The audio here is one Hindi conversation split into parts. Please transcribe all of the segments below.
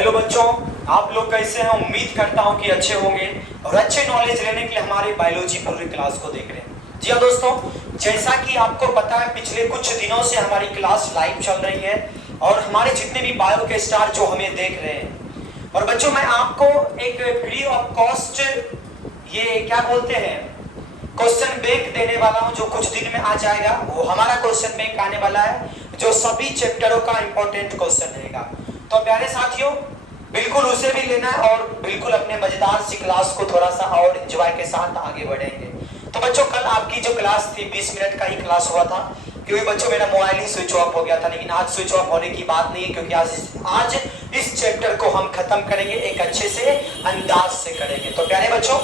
हेलो बच्चों, आप लोग कैसे हैं? उम्मीद करता हूं कि अच्छे होंगे और अच्छे नॉलेज लेने के लिए हमारे बायोलॉजी पूरी क्लास को देख रहे हैं। जी हाँ दोस्तों, जैसा कि आपको पता है पिछले कुछ दिनों से हमारी क्लास लाइव चल रही है और हमारे जितने भी बायो के स्टार जो हमें देख रहे हैं। और बच्चों, मैं आपको एक फ्री ऑफ कॉस्ट ये क्या बोलते हैं क्वेश्चन बैंक देने वाला हूं, जो कुछ दिन में आ जाएगा। वो हमारा क्वेश्चन बैंक आने वाला है जो सभी चैप्टरों का इंपॉर्टेंट क्वेश्चन रहेगा। तो प्यारे साथियों, बिल्कुल उसे भी लेना है और बिल्कुल अपने मजेदार सी क्लास को थोड़ा सा और एंजॉय के साथ आगे बढ़ेंगे। तो बच्चों, कल आपकी जो क्लास थी 20 मिनट का ही क्लास हुआ था, क्योंकि बच्चों मेरा मोबाइल ही स्विच ऑफ हो गया था। लेकिन आज स्विच ऑफ होने की बात नहीं है, क्योंकि आज इस चैप्टर को हम खत्म करेंगे, एक अच्छे से अंदाज से करेंगे। तो प्यारे बच्चों,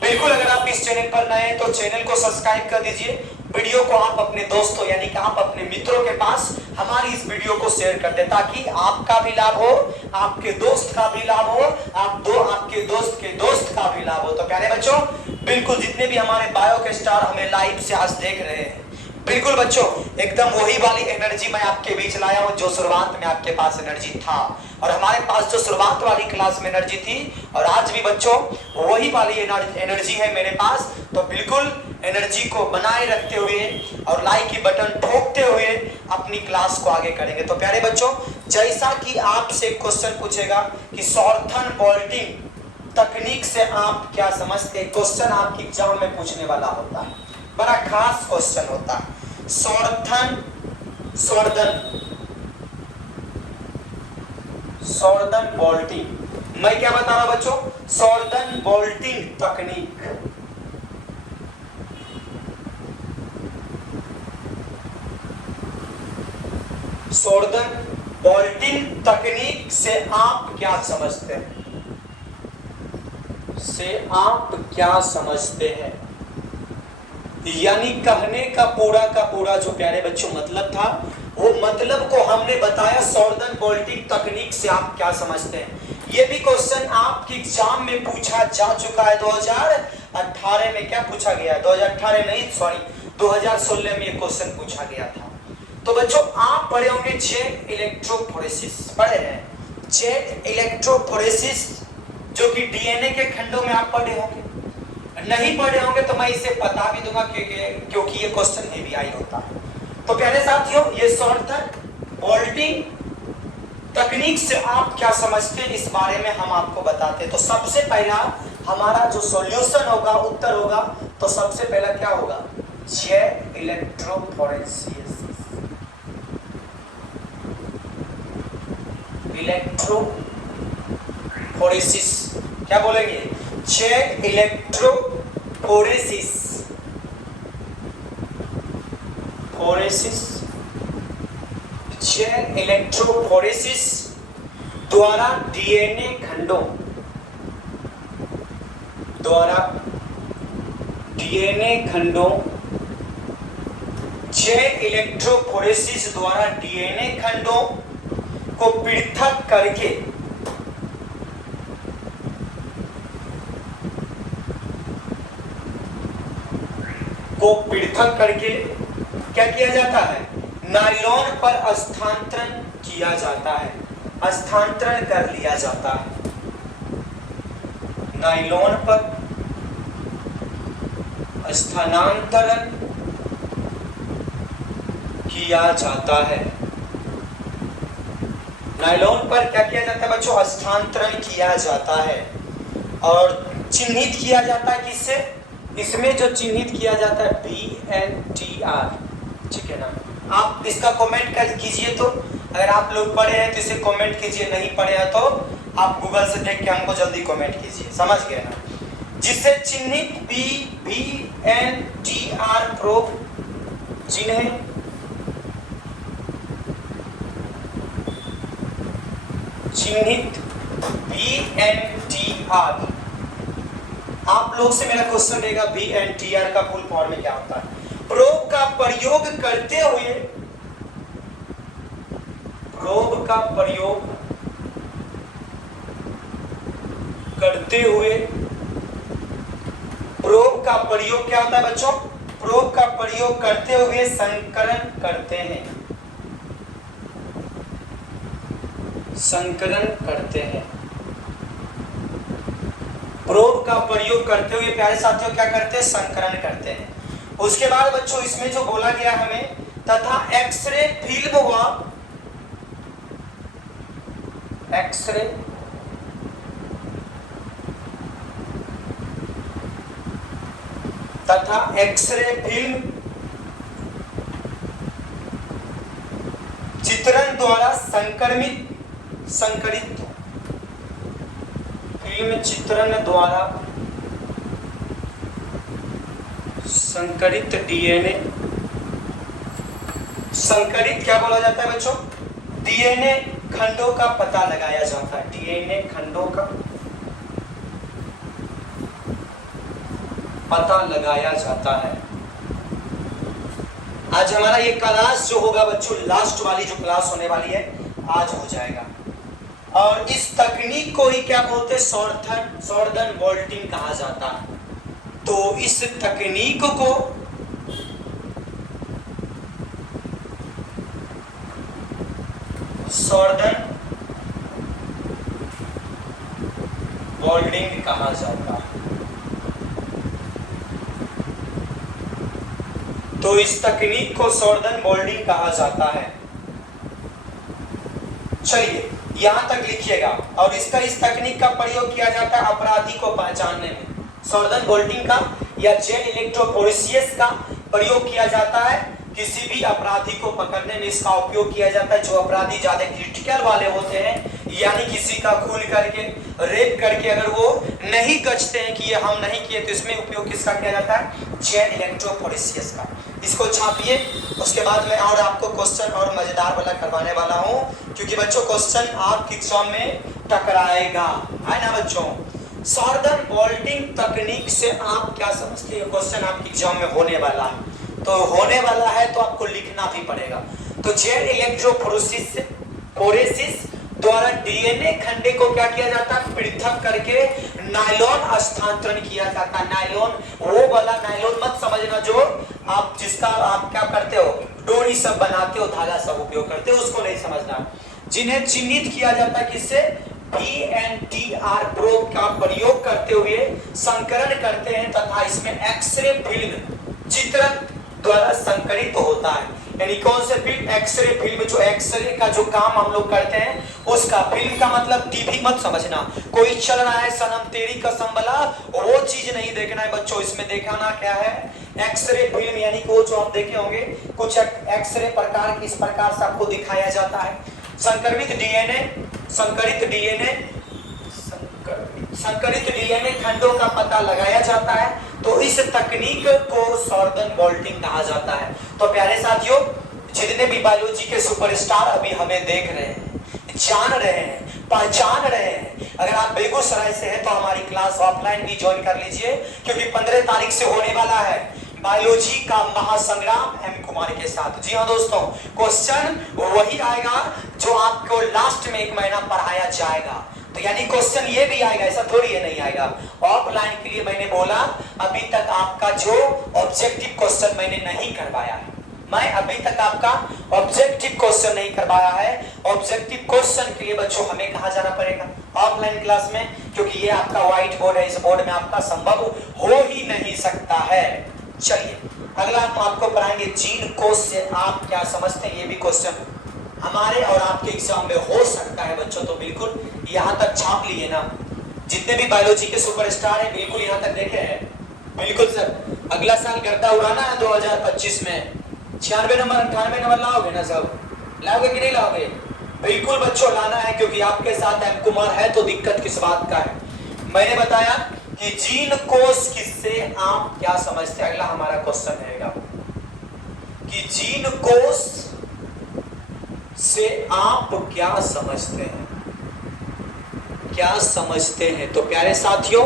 बिल्कुल अगर आप इस चैनल पर नए हैं तो चैनल को सब्सक्राइब कर दीजिए। वीडियो को आप अपने दोस्तों यानी कि आप अपने मित्रों के पास हमारी इस वीडियो को शेयर कर दें, ताकि आपका भी लाभ हो, आपके दोस्त का भी लाभ हो, आपके दोस्त के दोस्त का भी लाभ हो। तो प्यारे बच्चों, बिल्कुल जितने भी हमारे बायो के स्टार हमें लाइव से आज देख रहे हैं, बिल्कुल बच्चों एकदम वही वाली एनर्जी मैं आपके बीच लाया हूं जो शुरुआत में आपके पास एनर्जी था, और हमारे पास जो शुरुआत वाली क्लास में एनर्जी थी, और आज भी बच्चों वही वाली एनर्जी है मेरे पास। तो बिल्कुल एनर्जी को बनाए रखते हुए और लाइक की बटन ठोकते हुए अपनी क्लास को आगे करेंगे। तो प्यारे बच्चों, जैसा कि आपसे क्वेश्चन पूछेगा कि सॉर्थन बोल्टिंग तकनीक से आप क्या समझते हैं, क्वेश्चन आपके एग्जाम में पूछने वाला होता है, बड़ा खास क्वेश्चन होता है। सॉर्थन बोल्टिंग, मैं क्या बता रहा हूं बच्चों? सॉर्थन बोल्टिंग तकनीक। सॉर्थन बोल्टिंग तकनीक से आप क्या समझते हैं? यानी कहने का पूरा जो प्यारे बच्चों मतलब था, वो मतलब को हमने बताया सॉर्थन बोल्टिंग तकनीक से आप क्या समझते हैं। ये भी क्वेश्चन आपके एग्जाम में पूछा जा चुका है। 2018 में क्या पूछा गया है? 2018 नहीं, सॉरी 2016 में ये क्वेश्चन पूछा गया था। तो बच्चों, आप पढ़े होंगे जेट इलेक्ट्रोफोरेसिस, पढ़े हैं जेट इलेक्ट्रोफोरेसिस, जो कि डीएनए के खंडों में आप पढ़े होंगे। नहीं पढ़े होंगे तो मैं इसे बता भी दूंगा, क्योंकि ये क्वेश्चन हेवी आई होता है। तो प्यारे साथियों, ये सॉर्थन बोल्टिंग तकनीक से आप क्या समझते हैं, इस बारे में हम आपको बताते हैं। तो सबसे पहला हमारा जो सॉल्यूशन होगा, उत्तर होगा, तो सबसे पहला क्या होगा? Jet electrophoresis. इलेक्ट्रोफोरेसिस क्या बोलेंगे? Jet electrophoresis. जेट इलेक्ट्रोफोरेसिस द्वारा डीएनए खंडों जेट इलेक्ट्रोफोरेसिस द्वारा डीएनए खंडों को पृथक करके क्या किया जाता है? नायलॉन पर स्थानांतरण किया जाता है, स्थानांतरण कर लिया जाता है। नायलॉन पर स्थानांतरण किया जाता है। नायलॉन पर क्या किया जाता है बच्चों? स्थानांतरण किया जाता है। और चिन्हित किया जाता है किससे? इसमें जो चिन्हित किया जाता है VNTR, ठीक है ना? आप इसका कमेंट कर कीजिए। तो अगर आप लोग पढ़े हैं तो इसे कमेंट कीजिए, नहीं पढ़े हैं तो आप गूगल से देख के हमको जल्दी कमेंट कीजिए, समझ गए ना? जिससे चिन्हित VNTR प्रोब चिन्हित VNTR। आप लोग से मेरा क्वेश्चन रहेगा VNTR का फुल फॉर्म में क्या होता है? प्रोब का प्रयोग करते हुए प्रोब का प्रयोग क्या होता है बच्चों? प्रोब का प्रयोग करते हुए संकरण करते हैं। संकरण करते हैं। प्रोब का प्रयोग करते हुए प्यारे साथियों क्या करते हैं? संकरण करते हैं। उसके बाद बच्चों इसमें जो बोला गया हमें, तथा एक्सरे फिल्म व एक्सरे तथा एक्सरे फिल्म चित्रण द्वारा संकरित फिल्म चित्रण द्वारा संकरित डीएनए, संकरित क्या बोला जाता है बच्चों? डीएनए खंडों का पता लगाया जाता है। डीएनए खंडों का पता लगाया जाता है। आज हमारा ये क्लास जो होगा बच्चों, लास्ट वाली जो क्लास होने वाली है आज हो जाएगा। और इस तकनीक को ही क्या बोलते हैं? सॉर्दन वोल्टिंग कहा जाता है। तो इस तकनीक को सॉर्दन वोल्टिंग कहा जाता है। तो इस तकनीक को सॉर्दन वोल्टिंग कहा जाता है। चलिए यहां तक लिखिएगा। और इस तकनीक का प्रयोग किया जाता है अपराधी को पहचानने में। सॉर्दन वोल्टिंग का या जेट इलेक्ट्रोफोरेसिस का प्रयोग किया जाता है किसी भी अपराधी को पकड़ने में। इसका उपयोग किया जाता है जो अपराधी ज्यादा क्रिटिकल वाले होते हैं, यानी किसी का खून करके रेप करके अगर वो नहीं गचते हैं कि ये हम नहीं किए, तो इसमें उपयोग किसका किया जाता है? जेट इलेक्ट्रोफोरेसिस का। इसको छापिए। उसके बाद में और आपको क्वेश्चन और मजेदार वाला करवाने वाला हूं, क्योंकि बच्चों क्वेश्चन आपके एग्जाम में टकराएगा, है ना बच्चों? सॉर्दन वोल्टिंग तकनीक से आप क्या समझते हैं? क्वेश्चन आपके एग्जाम में होने वाला है, तो होने वाला है तो आपको लिखना भी पड़ेगा। तो जेट इलेक्ट्रोफोरेसिस द्वारा डीएनए खंडे को क्या किया जाता है? पृथक करके नायलॉन स्थानांतरण किया जाता है। नायलॉन वो वाला नायलॉन मत समझना जो आप जिसका आप क्या करते हो, डोरी सब बनाते हो, धागा सब उपयोग करते हो, उसको नहीं समझना। जिन्हें चिन्हित किया जाता है किससे? PNTR प्रोब का प्रयोग करते हुए संकरण करते हैं तथा इसमें एक्सरे फिल्म चित्रण द्वारा संकरित होता है। यानी कौन से फिल्म? X ray film. जो एक्सरे का जो काम हम लोग करते हैं उसका, फिल्म का मतलब टीवी मत समझना। कोई चल रहा है सनम तेरी कसम वाला, वो चीज नहीं देखना है बच्चों। इसमें देखना क्या है? एक्सरे फिल्म, यानी कि वो जो आप देखे होंगे कुछ एक्सरे प्रकार की इस प्रकार से आपको दिखाया जाता है। संकरित डीएनए खंडों का पता लगाया जाता है। तो इस तकनीक को सॉर्दन वोल्टिंग कहा जाता है। तो प्यारे साथियों, जितने भी बायोलॉजी के सुपरस्टार अभी हमें देख रहे हैं, जान रहे हैं, पहचान रहे हैं, अगर आप बेगूसराय से हैं तो हमारी क्लास ऑफलाइन भी ज्वाइन कर लीजिए, क्योंकि 15 तारीख से होने वाला है बायोलॉजी का महासंग्राम एम कुमार के साथ। जी हाँ दोस्तों, क्वेश्चन वही आएगा जो आपको लास्ट में 1 महीना पढ़ाया जाएगा। तो यानी क्वेश्चन ये भी आएगा, ऐसा थोड़ी है नहीं आएगा। ऑफलाइन के लिए मैंने बोला अभी तक आपका जो ऑब्जेक्टिव क्वेश्चन मैंने नहीं करवाया है, मैं अभी तक आपका ऑब्जेक्टिव क्वेश्चन नहीं करवाया है। ऑब्जेक्टिव क्वेश्चन के लिए बच्चों हमें कहाँ जाना पड़ेगा? ऑफलाइन क्लास में, क्योंकि ये आपका व्हाइट बोर्ड है, इस बोर्ड में आपका संभव हो ही नहीं सकता है। चलिए अगला हम आपको पढ़ाएंगे जीन कोश से आप क्या समझते हैं। ये भी क्वेश्चन हमारे और आपके एग्जाम में हो सकता है बच्चों, तो बिल्कुल यहाँ तक छाप लिए ना। जितने भी बायोलॉजी के सुपरस्टार हैं बिल्कुल यहाँ तक देखे हैं। बिल्कुल सर, अगला साल गर्दा उड़ाना है 2025 में। 96 नंबर 98 नंबर लाओगे ना? सब लाओगे कि नहीं लाओगे? बिल्कुल बच्चों लाना है, क्योंकि आपके साथ एम कुमार है तो दिक्कत किस बात का है। मैंने बताया कि जीन कोश किससे आप क्या समझते हैं। अगला हमारा क्वेश्चन रहेगा कि जीन कोश से आप क्या समझते हैं, क्या समझते हैं। तो प्यारे साथियों,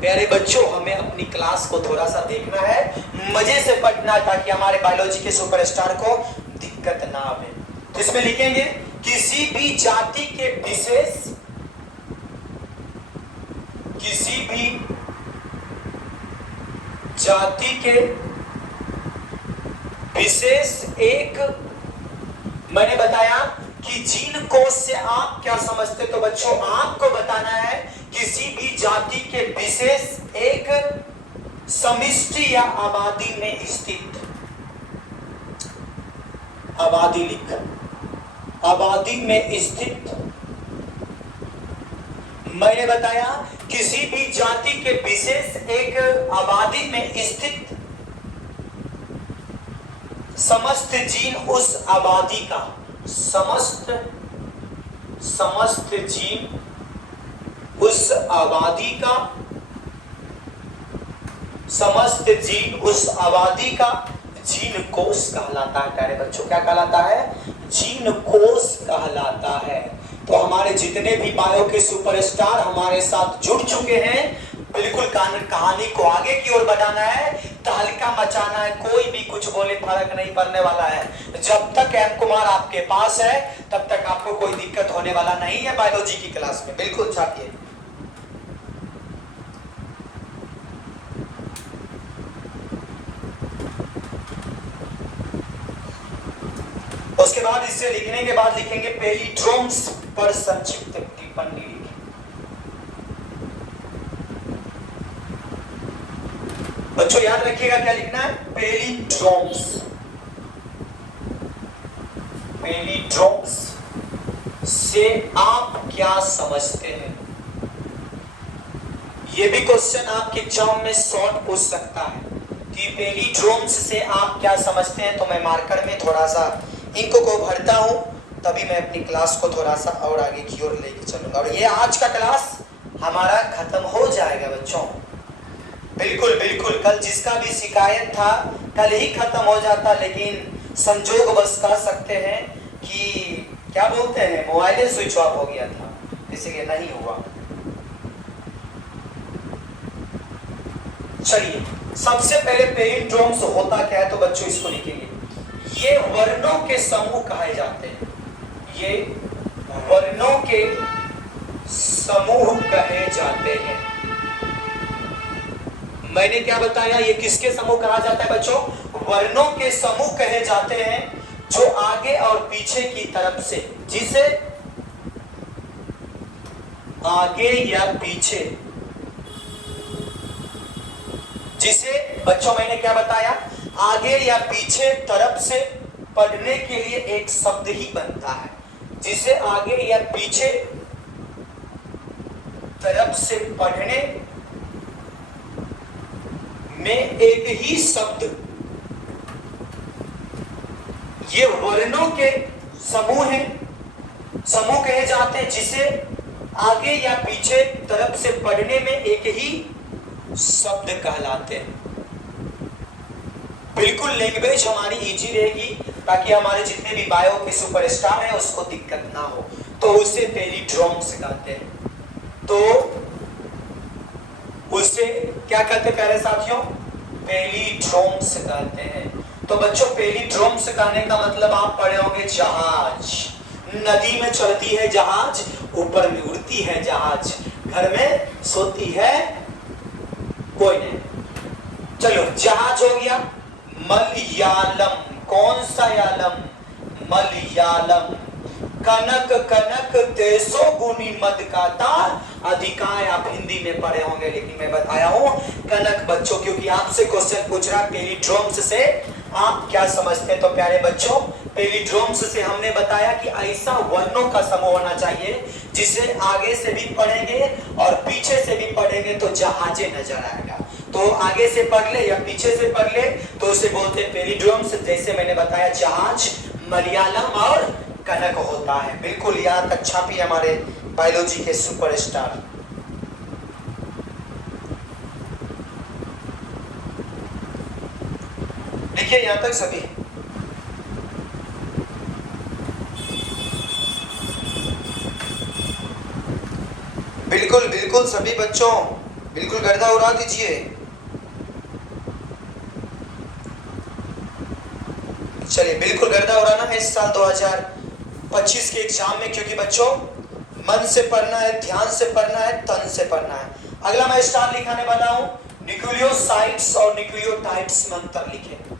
प्यारे बच्चों, हमें अपनी क्लास को थोड़ा सा देखना है, मजे से पढ़ना, ताकि हमारे बायोलॉजी के सुपरस्टार को दिक्कत ना आवे। तो इसमें लिखेंगे किसी भी जाति के विशेष, किसी भी जाति के विशेष एक, मैंने बताया कि जीन कोश से आप क्या समझते? तो बच्चों आपको बताना है किसी भी जाति के विशेष एक समष्टि या आबादी में स्थित, आबादी लिख, आबादी में स्थित, मैंने बताया किसी भी जाति के विशेष एक आबादी में स्थित समस्त जीन उस आबादी का, समस्त जीन उस आबादी का, समस्त जीन उस आबादी का जीन कोश कहलाता है। प्यारे बच्चों क्या कहलाता है? जीन कोश कहलाता है। तो हमारे जितने भी बायो के सुपरस्टार हमारे साथ जुड़ चुके हैं, बिल्कुल कहानी को आगे की ओर बढ़ाना है, तहलका मचाना है, कोई भी कुछ बोले फर्क नहीं पड़ने वाला है। जब तक एम कुमार आपके पास है तब तक आपको कोई दिक्कत होने वाला नहीं है बायोलॉजी की क्लास में। बिल्कुल छापिए। उसके बाद इससे लिखने के बाद लिखेंगे पेलिड्रोम्स पर संक्षिप्त टिप्पणी लिखें। बच्चों याद रखिएगा क्या लिखना है? पेलिड्रोम्स। पेलिड्रोम्स से आप क्या समझते हैं? यह भी क्वेश्चन आपके एग्जाम में शॉर्ट पूछ सकता है कि पेलिड्रोम्स से आप क्या समझते हैं। तो मैं मार्कर में थोड़ा सा इंक को भरता हूं, तभी मैं अपनी क्लास को थोड़ा सा और आगे की ओर लेके चलूंगा। और ये आज का क्लास हमारा खत्म हो जाएगा बच्चों। बिल्कुल बिल्कुल, कल जिसका भी शिकायत था कल ही खत्म हो जाता, लेकिन संजोग बस कह सकते हैं कि क्या बोलते हैं, मोबाइल स्विच ऑफ हो गया था, इसलिए नहीं हुआ। चलिए सबसे पहले पेलिड्रोम्स होता क्या है, तो बच्चों इसको लिखेंगे। ये वर्णों के समूह कहे जाते हैं, ये वर्णों के समूह कहे जाते हैं। मैंने क्या बताया? ये किसके समूह कहा जाता है बच्चों? वर्णों के समूह कहे जाते हैं जो आगे और पीछे की तरफ से, जिसे आगे या पीछे, जिसे बच्चों मैंने क्या बताया? आगे या पीछे तरफ से पढ़ने के लिए एक शब्द ही बनता है, जिसे आगे या पीछे तरफ से पढ़ने में एक ही शब्द, ये वर्णों के समूह हैं, समूह कहे जाते हैं जिसे आगे या पीछे तरफ से पढ़ने में एक ही शब्द कहलाते हैं। बिल्कुल लैंग्वेज हमारी इजी रहेगी ताकि हमारे जितने भी बायो के सुपरस्टार हैं उसको दिक्कत ना हो। तो उसे पेलिड्रोम्स कहते हैं। तो उसे क्या कहते हैं प्यारे साथियों? पेलिड्रोम्स कहते हैं। तो बच्चों पेलिड्रोम्स कहने का मतलब आप पढ़े होंगे जहाज, नदी में चलती है जहाज, ऊपर में उड़ती है जहाज, घर में सोती है कोई नहीं। चलो जहाज हो गया। मलयालम, कौन सा यालम? मलयालम। कनक, कनक तेसो गुनी मद का तार, अधिकाय आप हिंदी में पढ़े होंगे, लेकिन मैं बताया हूं कनक बच्चों, क्योंकि आपसे क्वेश्चन पूछ रहा है पेलिड्रोम्स से आप क्या समझते हैं। तो प्यारे बच्चों पेलिड्रोम्स से हमने बताया कि ऐसा वर्णों का समूह होना चाहिए जिसे आगे से भी पढ़ेंगे और पीछे से भी पढ़ेंगे तो जहाजे नजर आएगा। तो आगे से पढ़ ले या पीछे से पढ़ ले तो उसे बोलते हैं पेलिड्रोम्स। जैसे मैंने बताया जहाज, मलयालम और कनक होता है। बिल्कुल याद तक छापी हमारे बायोलॉजी के सुपरस्टार। देखिए यहां तक सभी। बिल्कुल बिल्कुल सभी बच्चों बिल्कुल गर्दा उड़ा दीजिए। चलिए बिल्कुल गर्दा उड़ाना है इस साल 2025 के एग्जाम में, क्योंकि बच्चों मन से पढ़ना है, ध्यान से पढ़ना है, तन से पढ़ना है। अगला मैं स्टार लिखाने वाला हूं, न्यूक्लियोसाइट्स और न्यूक्लियोटाइड्स में अंतर लिखें।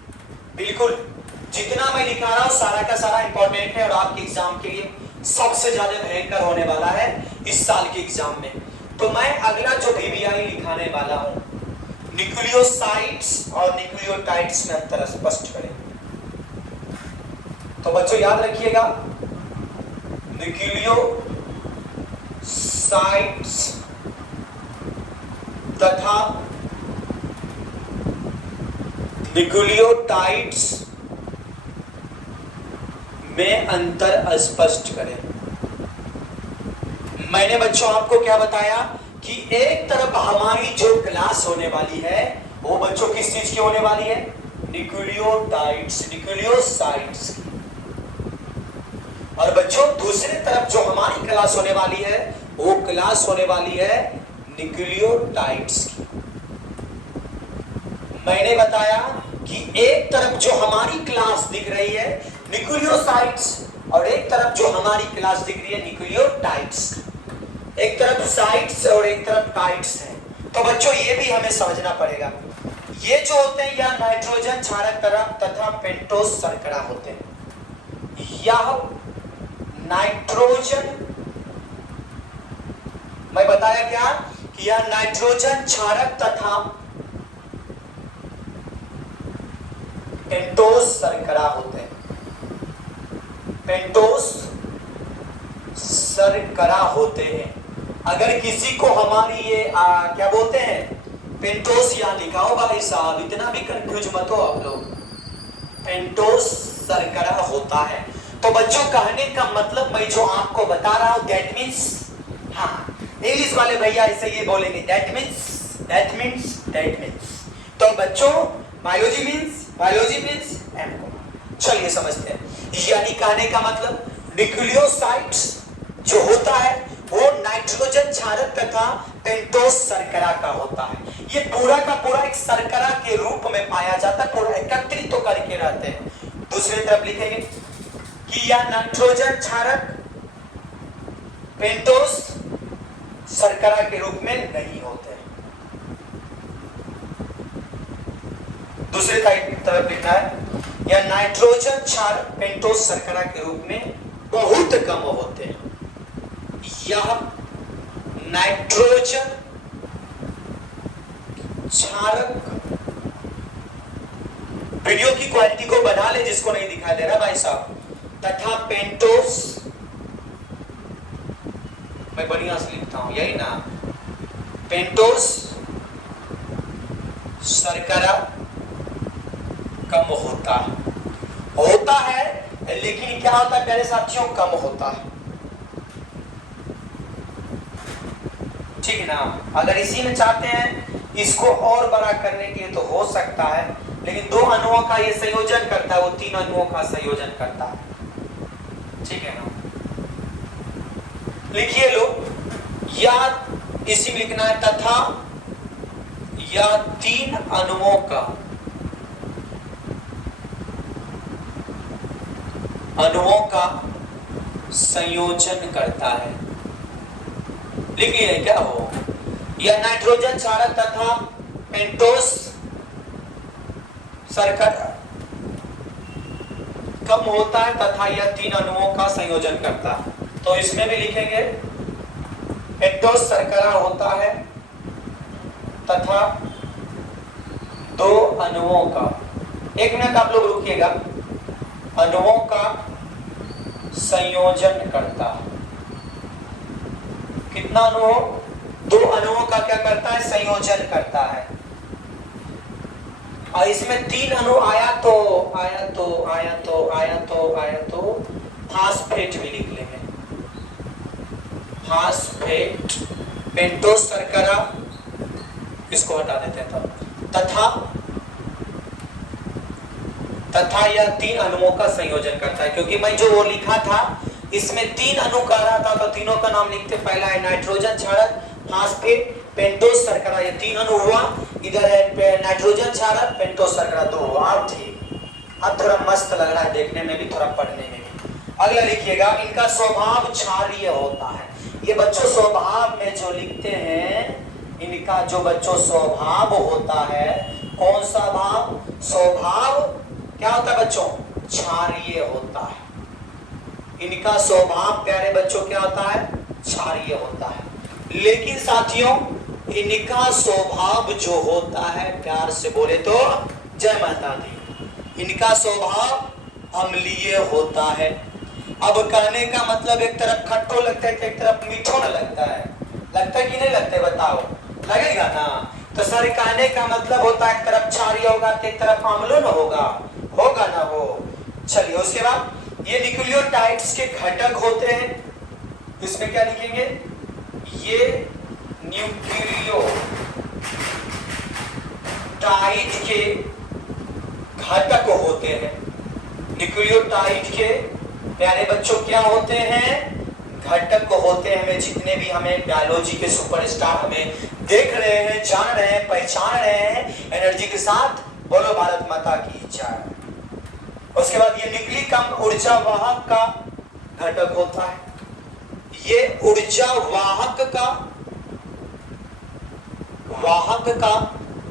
बिल्कुल जितना मैं लिखा रहा हूं सारा का सारा इंपॉर्टेंट है और आपके एग्जाम के लिए सबसे ज्यादा भयंकर होने वाला है इस साल के एग्जाम में। तो मैं अगला जो वीवीआई लिखाने वाला हूं, न्यूक्लियोसाइड्स और न्यूक्लियोटाइड्स में अंतर स्पष्ट करें। तो बच्चों याद रखिएगा, न्यूक्लियोसाइड्स तथा न्यूक्लियोटाइड्स में अंतर स्पष्ट करें। मैंने बच्चों आपको क्या बताया कि एक तरफ हमारी जो क्लास होने वाली है वो बच्चों किस चीज की होने वाली है, न्यूक्लियोटाइड्स, न्यूक्लियोसाइड्स की। और बच्चों दूसरी तरफ जो हमारी क्लास होने वाली है वो क्लास होने वाली है न्यूक्लियोटाइड्स की। मैंने बताया कि एक तरफ जो हमारी क्लास दिख रही है न्यूक्लियोसाइड्स और एक तरफ जो हमारी क्लास दिख रही है न्यूक्लियोटाइड्स। एक तरफ साइड्स और एक तरफ टाइड्स है। तो बच्चों ये भी हमें समझना पड़ेगा, ये जो होते हैं या नाइट्रोजन क्षारक तरफ तथा पेंटोस शर्करा होते हैं। यह नाइट्रोजन, मैं बताया क्या कि यह नाइट्रोजन क्षारक तथा पेंटोस शर्करा होते हैं। पेंटोस शर्करा होते हैं। अगर किसी को हमारी ये क्या बोलते हैं पेंटोस यहाँ लिखा हो भाई साहब, इतना भी कंफ्यूज मत हो आप लोग, पेंटोस शर्करा होता है। तो बच्चों कहने का मतलब मैं जो आपको बता रहा हूं दैट मीन्स, हाँ इंग्लिश वाले भैया ऐसे ये बोलेंगे that means, that means, that means. तो बच्चों बायोलॉजी मीन्स एम। चलिए समझते हैं, यानी कहने का मतलब न्यूक्लियोसाइड्स जो होता है वो नाइट्रोजन क्षारक तथा पेंटोस शर्करा का होता है। ये पूरा का पूरा एक शर्करा के रूप में पाया जाता है, पूरा एकत्रित तो करके रहते हैं। दूसरी तरफ लिखेंगे कि यह नाइट्रोजन क्षारक पेंटोस शर्करा के रूप में नहीं होते। दूसरी तरफ लिखना है यह नाइट्रोजन क्षारक पेंटोस शर्करा के रूप में बहुत कम होते हैं। यह नाइट्रोजन क्षारक, वीडियो की क्वालिटी को बढ़ा ले जिसको नहीं दिखाई दे रहा भाई साहब, तथा पेंटोस, मैं बढ़िया से लिखता हूं यही ना, पेंटोस शर्करा कम होता है लेकिन क्या होता है प्यारे साथियों, कम होता है। ठीक है ना। अगर इसी में चाहते हैं इसको और बड़ा करने के लिए तो हो सकता है, लेकिन दो अणुओं का ये संयोजन करता है, वो तीन अणुओं का संयोजन करता है। ठीक है ना। लिखिए लो, या इसी में लिखना है तथा या तीन अणुओं का संयोजन करता है। लिखिए क्या हो, यह नाइट्रोजन क्षारक तथा पेंटोस शर्करा कम होता है तथा यह तीन अणुओं का संयोजन करता है। तो इसमें भी लिखेंगे पेंटोस शर्करा होता है तथा दो अणुओं का, एक मिनट आप लोग रुकिएगा, अणुओं का संयोजन करता है। कितना अणु? दो अणुओं का क्या करता है? संयोजन करता है। और इसमें तीन अणु आया तो फास्फेट भी लिख लेंगे। फास्फेट, पेंटोस शर्करा, इसको हटा देते हैं तो तथा यह तीन अणुओं का संयोजन करता है। क्योंकि मैं जो वो लिखा था इसमें तीन अणु कह रहा था तो तीनों का नाम लिखते, पहला है नाइट्रोजन क्षारक, फास्फेट, पेंटोस शर्करा, ये तीन अणु हुआ। इधर है नाइट्रोजन क्षारक, पेंटोस शर्करा, दो हुआ। अब ठीक, अब थोड़ा मस्त लग रहा है देखने में भी, थोड़ा पढ़ने में भी। अगला लिखिएगा, इनका स्वभाव क्षारीय होता है। ये बच्चों स्वभाव में जो लिखते हैं, इनका जो बच्चों स्वभाव होता है, कौन सा भाव? स्वभाव क्या होता है बच्चों? क्षारीय होता है। इनका स्वभाव प्यारे बच्चों क्या होता है? क्षारीय होता है। लेकिन साथियों इनका स्वभाव जो होता है, प्यार से बोले तो जय माता दी, इनका स्वभाव अम्लीय होता है। अब कहने का मतलब एक तरफ खट्टो लगता है, एक तरफ मीठो न लगता है। लगता है कि नहीं लगता है? बताओ, लगेगा ना। तो सर कहने का मतलब होता है एक तरफ क्षारीय होगा तो एक तरफ अम्लो न होगा, होगा ना हो। चलिए उसके बाद ये न्यूक्लियोटाइड्स के घटक होते हैं, इसमें क्या लिखेंगे? ये न्यूक्लियोटाइड के घटक होते हैं। न्यूक्लियोटाइड के प्यारे बच्चों क्या होते हैं? घटक होते हैं। हमें जितने भी हमें बायोलॉजी के सुपरस्टार हमें देख रहे हैं, जान रहे हैं, पहचान रहे हैं एनर्जी के साथ, बोलो भारत माता की जय। उसके बाद ये न्यूक्लिक अम्ल ऊर्जा वाहक का घटक होता है। ये ऊर्जा वाहक का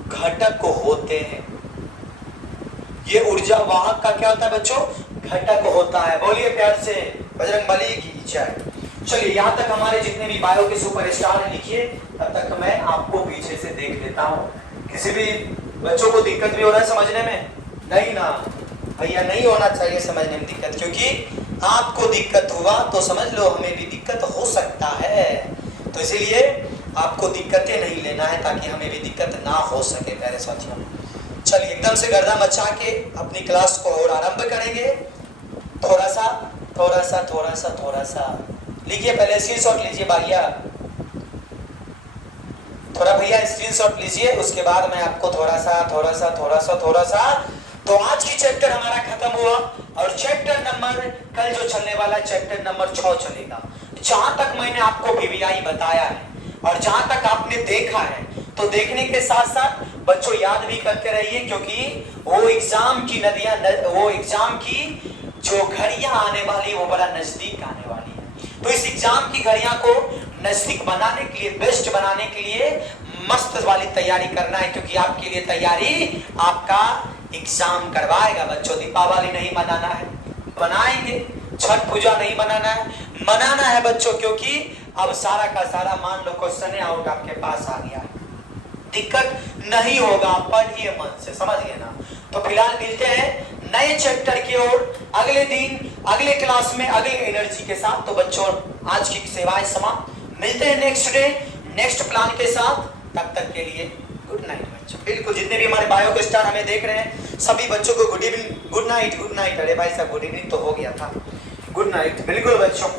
घटक होते हैं। ये ऊर्जा वाहक का क्या होता है बच्चों? घटक होता है। बोलिए प्यार से बजरंगबली की जय। चलिए यहाँ तक हमारे जितने भी बायो के सुपरस्टार लिखिए, तब तक मैं आपको पीछे से देख लेता हूँ। किसी भी बच्चों को दिक्कत भी हो रहा है समझने में? नहीं ना भैया, नहीं होना चाहिए समझने में दिक्कत, क्योंकि आपको दिक्कत हुआ तो समझ लो हमें भी दिक्कत हो सकता है। तो इसीलिए आपको दिक्कतें नहीं लेना है ताकि हमें भी दिक्कत ना हो सके प्यारे साथियों। चलिए एकदम से गर्दा मचा के अपनी क्लास को और आरंभ करेंगे। थोड़ा सा लिखिए, पहले स्क्रीनशॉट लीजिए भैया, थोड़ा भैया स्क्रीनशॉट लीजिए, उसके बाद मैं आपको थोड़ा सा। तो आज की चैप्टर हमारा खत्म हुआ और चैप्टर नंबर कल जो चलने वाला चैप्टर नंबर 6 चलेगा। जहां तक मैंने आपको पीवीआई बताया है और जहां तक आपने देखा है, तो देखने के साथ साथ बच्चों याद भी करते रहिए, क्योंकि वो एग्जाम की जो घड़ियां आने वाली वो बड़ा नजदीक आने वाली है। तो इस एग्जाम की घड़ियां को नजदीक बनाने के लिए, बेस्ट बनाने के लिए मस्त वाली तैयारी करना है, क्योंकि आपके लिए तैयारी आपका एग्जाम करवाएगा बच्चों। दीपावली नहीं मनाना है, बनाएंगे। छठ पूजा नहीं मनाना है बच्चों, क्योंकि अब सारा का सारा मान लो क्वेश्चन आउट आपके पास आ गया है। दिक्कत नहीं होगा, पढ़िए मन से, समझ गए ना। तो फिलहाल मिलते हैं नए चैप्टर की ओर अगले दिन, अगले क्लास में, अगले एनर्जी के साथ। तो बच्चों आज की सेवाएं समाप्त, मिलते हैं नेक्स्ट डे नेक्स्ट प्लान के साथ। तब तक के लिए गुड नाइट बच्चों। बिल्कुल जितने भी हमारे बायो के स्टार हमें देख रहे हैं सभी बच्चों को गुड इवनिंग, गुड नाइट। अरे भाई साहब गुड इवनिंग तो हो गया था, गुड नाइट। बिल्कुल बच्चों।